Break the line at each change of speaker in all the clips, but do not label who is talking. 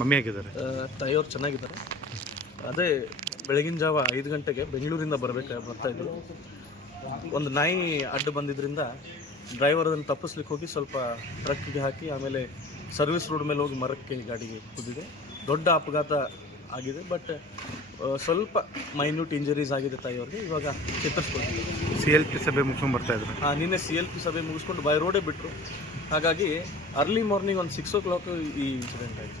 Mummy ಆಗಿದ್ದಾರೆ.
ತಾಯಿಯವ್ರು ಚೆನ್ನಾಗಿದ್ದಾರೆ. ಅದೇ ಬೆಳಗಿನ ಜಾವ ಐದು ಗಂಟೆಗೆ ಬೆಂಗಳೂರಿಂದ ಬರಬೇಕು ಬರ್ತಾ ಇದ್ರು. ಒಂದು ನಾಯಿ ಅಡ್ಡ ಬಂದಿದ್ದರಿಂದ ಡ್ರೈವರ್ ಅದನ್ನು ತಪ್ಪಿಸ್ಲಿಕ್ಕೆ ಹೋಗಿ ಸ್ವಲ್ಪ ಟ್ರಕ್ಗೆ ಹಾಕಿ ಆಮೇಲೆ ಸರ್ವಿಸ್ ರೋಡ್ ಮೇಲೆ ಹೋಗಿ ಮರಕ್ಕೆ ಗಾಡಿಗೆ ಕುದಿದೆ ದೊಡ್ಡ ಅಪಘಾತ ಆಗಿದೆ ಬಟ್ ಸ್ವಲ್ಪ ಮೈನ್ಯೂಟ್ ಇಂಜರೀಸ್ ಆಗಿದೆ ತಾಯಿಯವ್ರಿಗೆ. ಇವಾಗ ಚೇತರಿಸ್ಕೊಳ್ತಿದ್ದಾರೆ
ಸಿ ಎಲ್ ಪಿ ಸಭೆ ಮುಗಿಸ್ಕೊಂಡು ಬರ್ತಾ ಇದ್ರು.
ಹಾಂ ನಿನ್ನೆ ಸಿ ಎಲ್ ಪಿ ಸಭೆ ಮುಗಿಸ್ಕೊಂಡು ಬೈ ರೋಡೇ ಬಿಟ್ಟರು ಹಾಗಾಗಿ ಅರ್ಲಿ ಮಾರ್ನಿಂಗ್ ಒಂದು ಸಿಕ್ಸ್ ಓ ಕ್ಲಾಕ್ ಈ ಇನ್ಸಿಡೆಂಟ್ ಆಯಿತು.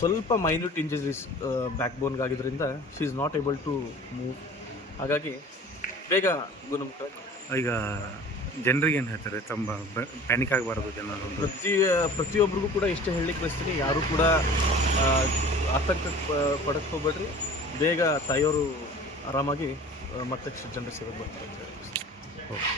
ಸ್ವಲ್ಪ minute injuries back ಬೋನ್ಗಾಗಿದ್ದರಿಂದ she is not able to move ಹಾಗಾಗಿ ಬೇಗ ಗುಣಮುಖ
ಈಗ ಜನರಿಗೆ ಏನು ಹೇಳ್ತಾರೆ? ತಮ್ಮ ಪ್ಯಾನಿಕ್ ಆಗಬಾರ್ದು ಜನರು
ಪ್ರತಿ ಪ್ರತಿಯೊಬ್ಬರಿಗೂ ಕೂಡ ಇಷ್ಟೇ ಹೇಳಲಿಕ್ಕೆ ಬಯಸ್ತೀನಿ. ಯಾರೂ ಕೂಡ ಆತಂಕ ಪಡಕ್ಕೆ ಹೋಗ್ಬೇಡ್ರಿ. ಬೇಗ ತಾಯಿಯವರು ಆರಾಮಾಗಿ ಮತ್ತಷ್ಟು ಮತ್ತೆ ಜನರ ಸೇವೆಗೆ ಬರ್ತಾರೆ ಅಂತ ಹೇಳಿ
ಓಕೆ.